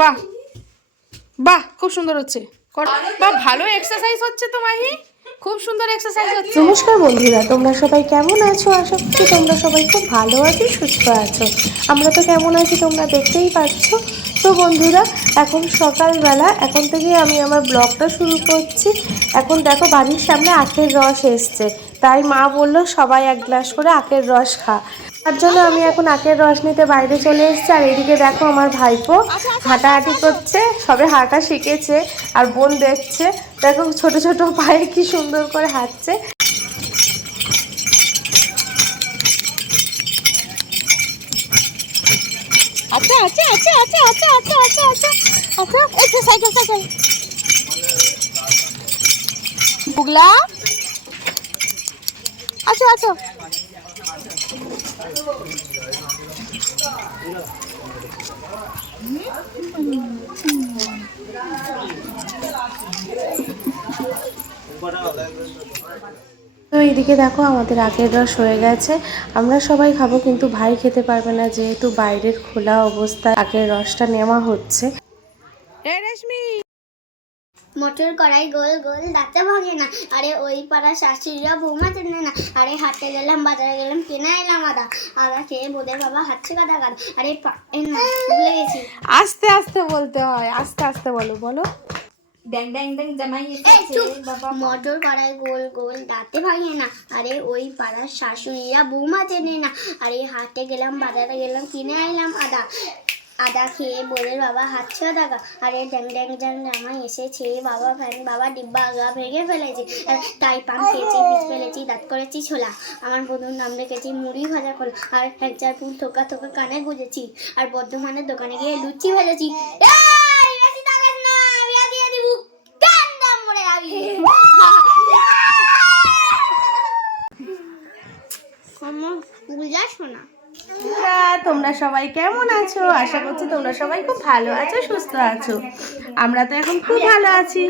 বাহ বাহ, খুব সুন্দর হচ্ছে। বাহ ভালো এক্সারসাইজ হচ্ছে তো মাহি। খুব সুন্দর এক্সারসাইজ হচ্ছে। নমস্কার বন্ধুরা, তোমরা সবাই কেমন আছো? আশা করছি তোমরা সবাই খুব ভালো আছো, সুস্থ আছো। আমরা তো কেমন আছি তোমরা দেখতেই পাচ্ছ। তো বন্ধুরা, এখন সকালবেলা, এখন থেকে আমি আমার ব্লগটা শুরু করছি। এখন দেখো বাড়ির সামনে আখের রস এসছে। তাই মা বলল, সবাই এক গ্লাস করে আখের রস খা। তার জন্য আমি এখন আখের রস নিতে বাইরে চলে এসেছি। আর এদিকে দেখো আমার ভাইপো হাঁটাহাঁটি করছে, সবে হাঁটা শিখেছে আর বোন দেখছে। দেখো ছোট ছোট পায়ে কি সুন্দর করে হাঁটছে। আচ্ছা আচ্ছা আচ্ছা আচ্ছা আচ্ছা আচ্ছা আচ্ছা আচ্ছা আচ্ছা আচ্ছা সাইকেল সাইকেল। বুগলা? আচ্ছা আচ্ছা তো এইদিকে দেখো আমাদের আখের রস হয়ে গেছে। আমরা সবাই খাব, কিন্তু ভাই খেতে পারবে না, যেহেতু বাইরের খোলা অবস্থায় আখের রসটা নেওয়া হচ্ছে। মোটর কড়াই গোল গোল দাঁতে ভাঙে না। আরে ওই পাড়া শাশুড়িরা বৌমা চেনে না। আরে হাটে গেলাম বাজারে গেলাম কেনা এলাম আদা। আদা খেয়ে বোধের বাবা হাঁটছে কাদা কাদা আরে ভুলে গেছি। আস্তে আস্তে বলতে হয় আস্তে আস্তে বলো বলো। চুপ। মোটর কড়াই গোল গোল দাঁতে ভাঙে না। আরে ওই পাড়ার শাশুড়িরা বৌমা চেনে না। আরে হাটে গেলাম বাজারে গেলাম কিনে আইলাম আদা। আদা খেয়ে বোনের বাবা হাতছে দাগা। আরে ড্যাং ড্যাং ড্যাং জামা এসেছে, বাবা ফ্যান, বাবা ডিব্বা আগা ভেঙে ফেলেছে তাই পান খেয়েছি পিস ফেলেছি, দাঁত করেছি ছোলা। আমার বন্ধুর নাম রেখেছি মুড়ি ভাজা খোলা, আর এক চার ফুল থোকা থোকা কানে গুজেছি, আর বর্ধমানের দোকানে গিয়ে লুচি ভেজেছি। আমার বুঝা শোনা। তোমরা সবাই কেমন আছো? আশা করছি তোমরা সবাই খুব ভালো আছো, সুস্থ আছো। আমরা তো এখন খুব ভালো আছি।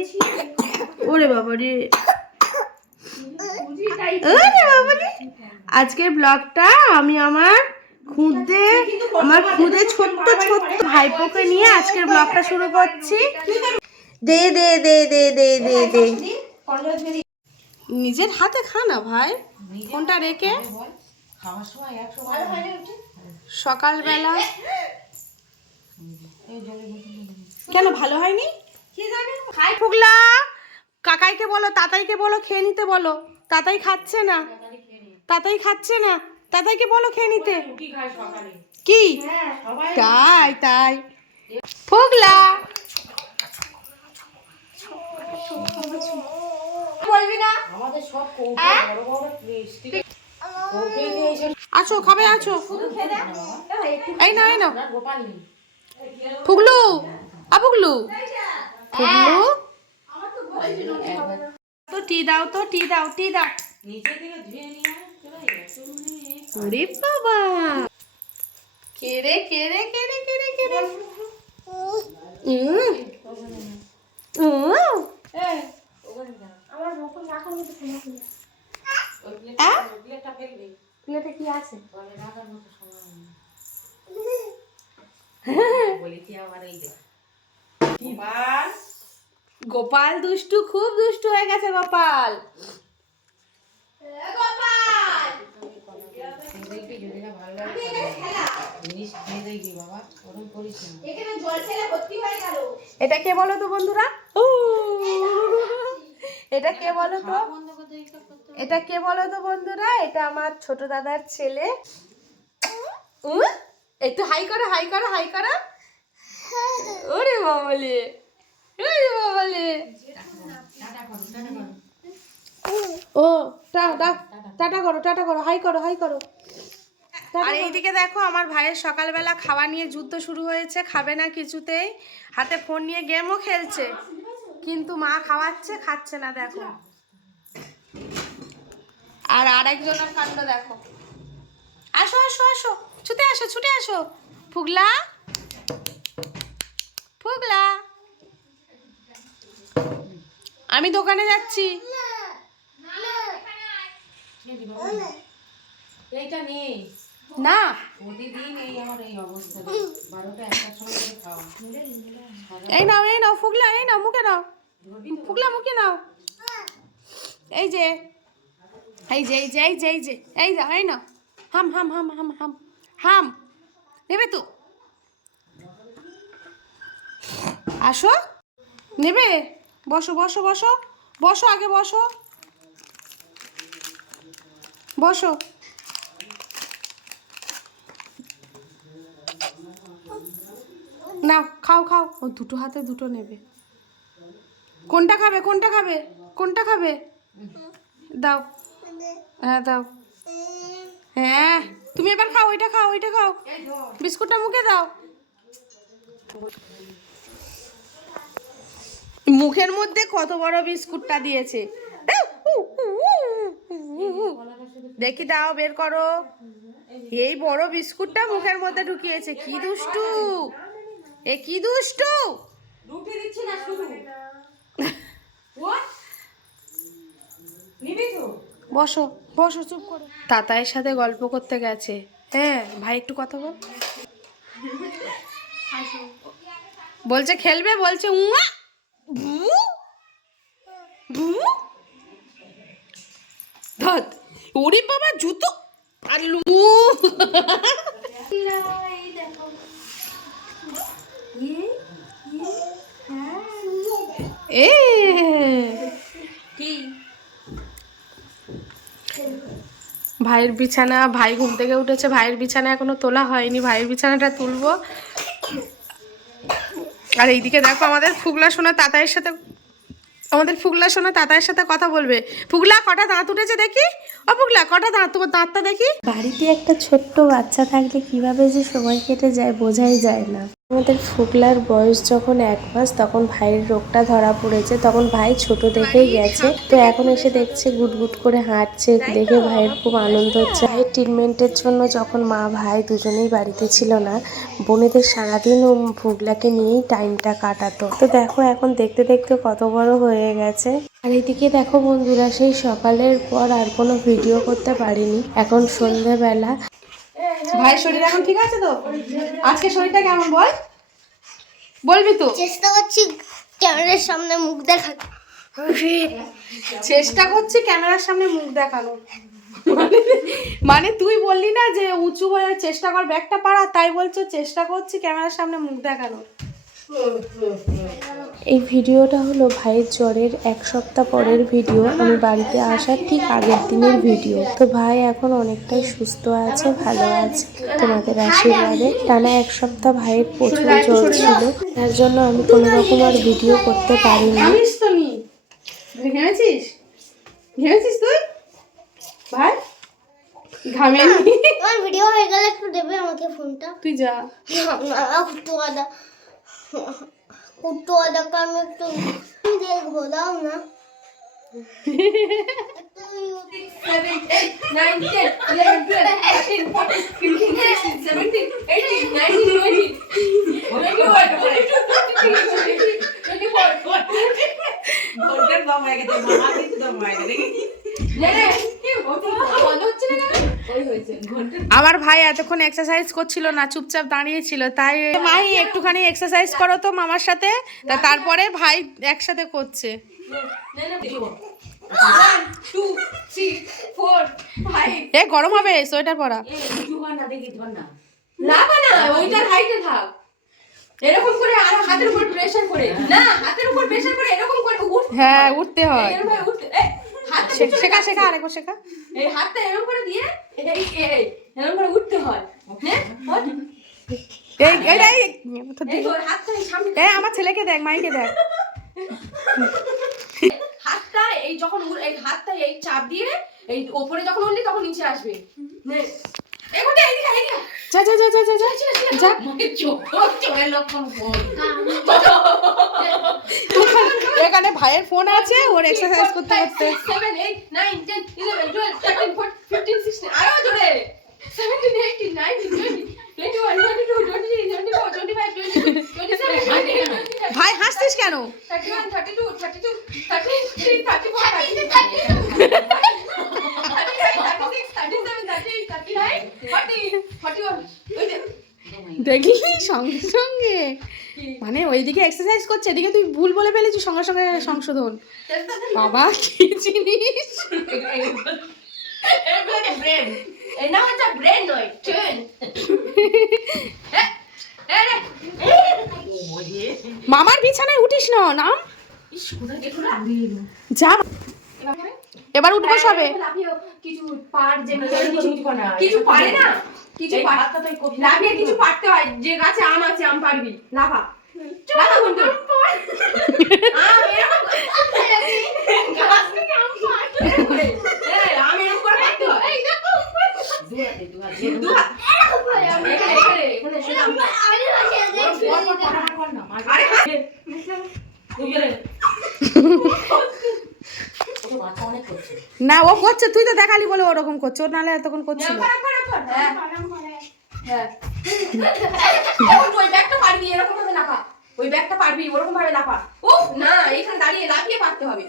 ওরে বাবা রে ওরে বাবা আজকের ব্লগটা আমি আমার খুদে আমার খুদে ছোট্ট ছোট্ট ভাইপোকে নিয়ে আজকের ব্লগটা শুরু করছি। দে দে দে দে দে দে দে। নিজের হাতে খা না ভাই। ফোনটা রেখে। সকালবেলা। কেন ভালো হয়নি? খাই ফুগলা কাকাইকে বলো তাতাইকে বলো খেয়ে নিতে বলো। তাতাই খাচ্ছে না। তাতাই খাচ্ছে না। তাতাইকে বলো খেয়ে নিতে। কি? তাই তাই। ফুগলা। বলবি না? হ্যাঁ? আছো খাবে আছো। এই না এই না ফুগলু আ ফুগলু। তো টি দাও তো টি দাও টি দাও। ওরে বাবা। কেরে কেরে কেরে কেরে কেরে উম। উম। আ? প্লেটে কি আছে? গোপাল? দুষ্টু খুব দুষ্টু হয়ে গেছে গোপাল। এটা কে বলো তো বন্ধুরা? উ, এটা কে বলো তো? এটা কে বলো তো বন্ধুরা? এটা আমার ছোট দাদার ছেলে। একটু হাই করো হাই করো হাই করো। ওরে বাবলে ওরে বাবলে। ও টাটা করো টাটা করো হাই করো হাই করো। আর এইদিকে দেখো আমার ভাইয়ের সকালবেলা খাওয়া নিয়ে যুদ্ধ শুরু হয়েছে খাবে না কিছুতেই। হাতে ফোন নিয়ে গেমও খেলছে। কিন্তু মা খাওয়াচ্ছে খাচ্ছে না দেখো আর আরেকজনের কাণ্ড দেখো আসো আসো আসো ছুটে আসো ছুটে আসো ফুগলা ফুগলা আমি দোকানে যাচ্ছি এইটা নেই না। এই নাও এই নাও ফুগলা এই নাও মুখে নাও। ফুগলা মুখে নাও। এই যে এই যে এই যে এই যে এই যে এই যাও এই নাও। হাম হাম হাম হাম হাম হাম। নেবে তো? আসো। নেবে? বসো বসো বসো। বসো আগে বসো। বসো। নাও, খাও খাও। ও দুটো হাতে দুটো নেবে। কোনটা খাবে কোনটা খাবে কোনটা খাবে? দাও। হ্যাঁ দাও। হ্যাঁ তুমি এবার খাও, ওইটা খাও ওইটা খাও। বিস্কুটটা মুখে দাও। মুখের মধ্যে কত বড় বিস্কুটটা দিয়েছে। দেখি দাও, বের করো। এই বড় বিস্কুটটা মুখের মধ্যে ঢুকিয়েছে। কি দুষ্টু। এ কি দুষ্টু? রুটি দিচ্ছি না শুধু। বসো বসো চুপ করো। তাতায়ের সাথে গল্প করতে গেছে। হ্যাঁ ভাই একটু কথা বল। বলছে খেলবে? বলছে উয়া! ভু! ভু! ধত। ওরে বাবা জুতো! আর এ ভাইয়ের বিছানা, ভাই ঘুম থেকে উঠেছে, ভাইয়ের বিছানা এখনও তোলা হয়নি, ভাইয়ের বিছানাটা তুলবো। আর এইদিকে দেখো আমাদের ফুগলা সোনা তাতায়ের সাথে, আমাদের ফুগলা সোনা তাতায়ের সাথে কথা বলবে। ফুগলা, কটা দাঁত উঠেছে দেখি? ও ফুগলা, কটা দাঁত দাঁতটা দেখি? বাড়িতে একটা ছোট্ট বাচ্চা থাকলে কীভাবে যে সময় কেটে যায় বোঝাই যায় না। আমাদের ফুকলার বয়স যখন এক মাস, তখন ভাইয়ের রোগটা ধরা পড়েছে। তখন ভাই ছোট দেখেই গেছে। তো এখন এসে দেখছে গুটগুট করে হাঁটছে, দেখে ভাইয়ের খুব আনন্দ হচ্ছে। ভাইয়ের ট্রিটমেন্টের জন্য যখন মা, ভাই দুজনেই বাড়িতে ছিল না, বোনেদের সারাদিন ও ফুগলাকে নিয়েই টাইমটা কাটাতো। তো দেখো, এখন দেখতে দেখতে কত বড় হয়ে গেছে। আর এদিকে দেখো বন্ধুরা, সেই সকালের পর আর কোনো ভিডিও করতে পারিনি। এখন সন্ধেবেলা। ভাইয়ের শরীর এখন ঠিক আছে তো? আজকে শরীরটা কেমন বল? বলবি তো। চেষ্টা করছি ক্যামেরার সামনে মুখ দেখা চেষ্টা করছি ক্যামেরার সামনে মুখ দেখানো মানে- মানে তুই বললি না যে উঁচু হয়ে চেষ্টা কর ব্যাগটা পাড়া তাই বলছো চেষ্টা করছি ক্যামেরার সামনে মুখ দেখানো এই ভিডিওটা হলো ভাইয়ের জ্বরের এক সপ্তাহ পরের ভিডিও। আমি বাড়িতে আসার ঠিক আগের দিনের ভিডিও। তো ভাই এখন অনেকটাই সুস্থ আছে ভালো আছে। তোমাদের আশীর্বাদে। টানা এক সপ্তাহ ভাইয়ের প্রচুর জ্বর ছিল। তার জন্য আমি কোনো রকম আর ভিডিও করতে পারিনি। ঘামিস ঘেমেছিস ঘেমেছিস তুই ভাই ভিডিও হয়ে গেলে একটু দেবে আমাকে ফোনটা। তুই যা। কুট্টু আদাকে আমি একটু দেখব দাও না দম হয়ে হয়ে গেছে আমার ভাই এতক্ষণ এক্সারসাইজ করছিল না চুপচাপ দাঁড়িয়ে ছিল তাই মাই একটুখানি এক্সারসাইজ করো তো মামার সাথে তারপরে ভাই একসাথে করছে। এ গরম হবে সোয়েটার পরা। না না। ওইটার হাইটে থাক। এরকম করে আর হাতের উপর প্রেসার করে। না হাতের উপর প্রেসার করে এরকম করে হ্যাঁ উঠতে হয়। উঠতে শেখা শেখা আরেকবার শেখা। এই হাতটা এরকম করে দিয়ে এই এই এরকম করে উঠতে হয়। হ্যাঁ এই এই এই তোর হাতটা এই সামনে এই আমার ছেলেকে দেখ মাইকে দেখ। হাতটা এই যখন এই হাতটা এই চাপ দিয়ে এই ওপরে যখন উঠলি তখন নিচে আসবে। যা যা যা যা যা যা। যা। এখানে ভাইয়ের ফোন আছে ওর এক্সারসাইজ করতে করতে। করছে? এদিকে তুই ভুল বলে ফেলেছিস সঙ্গে সঙ্গে সংশোধন। বাবা কি জিনিস? মামার বিছানায় উঠিস না নাম যা। এবার উঠবো সবে। কিছু পার যে কিছু পারে না কিছু কিছু পারতে হয়। যে গাছে আম আছে আম পারবি। লাফা। না ও করছে তুই তো দেখালি বলে ওরকম করছে ও নাহলে এতক্ষণ করছিল কর, কর, কর। হ্যাঁ। হ্যাঁ। এখন ওই ব্যাগটা পারবি এরকম ভাবে লাফা ওই ব্যাগটা পারবি ওরকম ভাবে লাফা। ও না এখানে দাঁড়িয়ে লাফিয়ে পারতে হবে।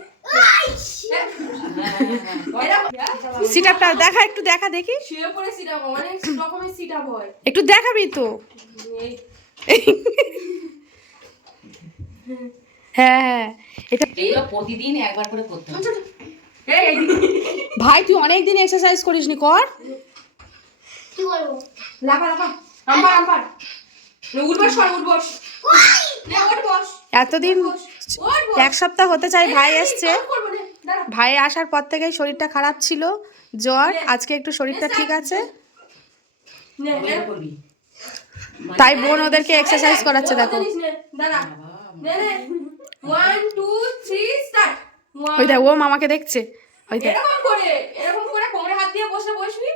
এরকম দেখা একটু দেখা দেখি। শুয়ে পড়ে সিট অনেক রকমের সিট হয়। একটু দেখাবি তো। হ্যাঁ এটা প্রতিদিন একবার করে করতে হবে এই, এই দিকে। ভাই তুই অনেক দিন এক্সারসাইজ করিসনি কর। লাফা লাফা। Amber amber. উঠবস কর উঠবস উঠবস। এতদিন এক সপ্তাহ হতে চাই ভাই এসছে। ভাই আসার পর থেকেই শরীরটা খারাপ ছিল জ্বর আজকে একটু শরীরটা ঠিক আছে। তাই বোন ওদেরকে এক্সারসাইজ করাচ্ছে দেখো। ওই দেখ ও মামাকে দেখছে। ওই দেখ। এরকম করে এরকম করে কোমরে হাত দিয়ে বসে বসবি।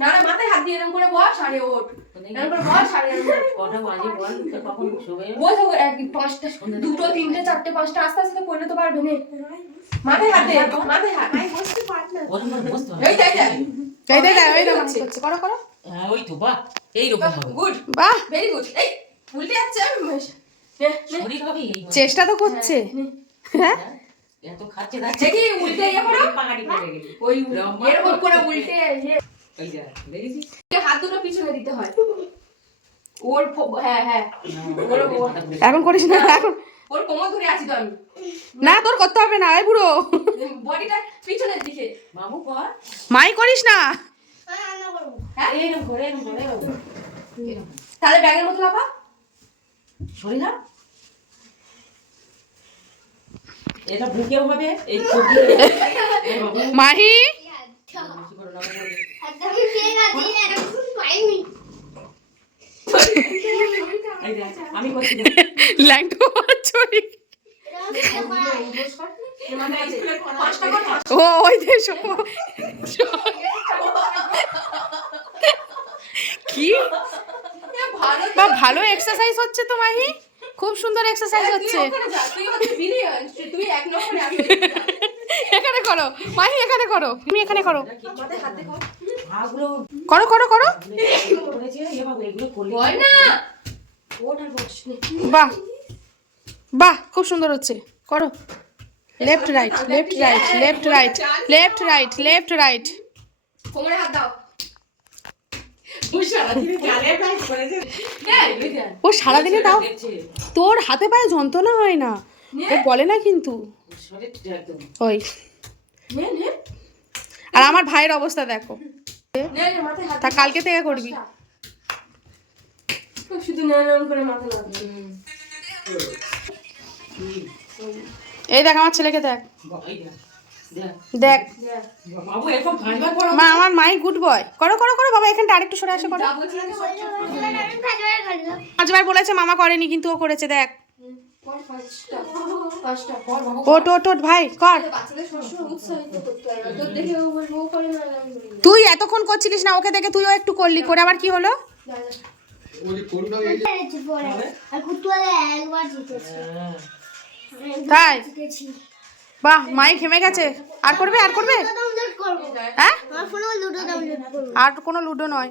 না না মাথায় হাত দিয়ে এরকম করে বস আরে ওঠ। এরকম করে বস আরে এরকম করে। কটা বাজে বল? কখন শোবে? বস ও এক পাঁচটা দুটো তিনটে চারটে পাঁচটা আস্তে আস্তে করলে তো পারবে না। মাথায় হাত মাথায় হাত। বসতে এই দেখ করছে করো করো। হ্যাঁ ওই তো বাহ। এইরকম হবে। গুড। বাহ। ভেরি গুড এই উল্টে যাচ্ছে আমি নে, নে। শরীর হবে এই চেষ্টা তো করছে। হ্যাঁ? এত খাচ্ছে যাচ্ছে। দেখি উল্টে ইয়ে করো। পাহাড়ি করে গেলি। ওই এরকম করে উল্টে ওই যা দেখেছিস? হাত দুটো পিছনে দিতে হয়। ওর হ্যাঁ হ্যাঁ। ওর ওর- এখন করিস না এখন ওর কোমর ধরে আছি তো আমি। না তোর করতে হবে না এই বুড়ো। বডিটা পিছনের দিকে। মামু কর। মাই করিস না। হ্যাঁ। তাহলে ব্যাগের মতো লাফা। সরে না। এটা হবে এই চোখে এই বাবু। মাহি বেশি করে না বলে। একদমই পেয়ে গেছি এরকম পাইনি এই দেখ, আমি করছি ল্যাংটো চড়ি ও ওই কি? ভালো বা ভালো এক্সারসাইজ হচ্ছে তো মাহি। খুব সুন্দর এক্সারসাইজ হচ্ছে। ওখানে যা তুই হচ্ছে বিলিয়ন তুই এক নম্বরে আসবি এখানে করো। মাহি এখানে করো। তুমি এখানে করো। কর করো করো। বাহ বাহ খুব সুন্দর হচ্ছে। করো। Left right left right left right left right left right কোমরে হাত দাও। ও সারাদিনে তাও তোর হাতে পায়ে যন্ত্রণা হয় না। ও বলে না কিন্তু। ওই। আর আমার ভাইয়ের অবস্থা দেখো। তা কালকে থেকে করবি। শুধু করে মাথা এই দেখ আমার ছেলেকে দেখ। দেখ, মা আমার মাই গুড বয় করো করো করো বাবা এখানটা আরেকটু সরে আসে করো। পাঁচবার বলেছে মামা করেনি কিন্তু ও করেছে দেখ। ওট ওট ওট ভাই কর। তুই এতক্ষণ করছিলিস না ওকে দেখে তুইও একটু করলি করে আবার কি হলো। তাই? বাহ মাই ঘেমে গেছে। আর করবে আর করবে? হ্যাঁ? আমার ফোনে লুডো ডাউনলোড করব। আর কোনো লুডো নয়।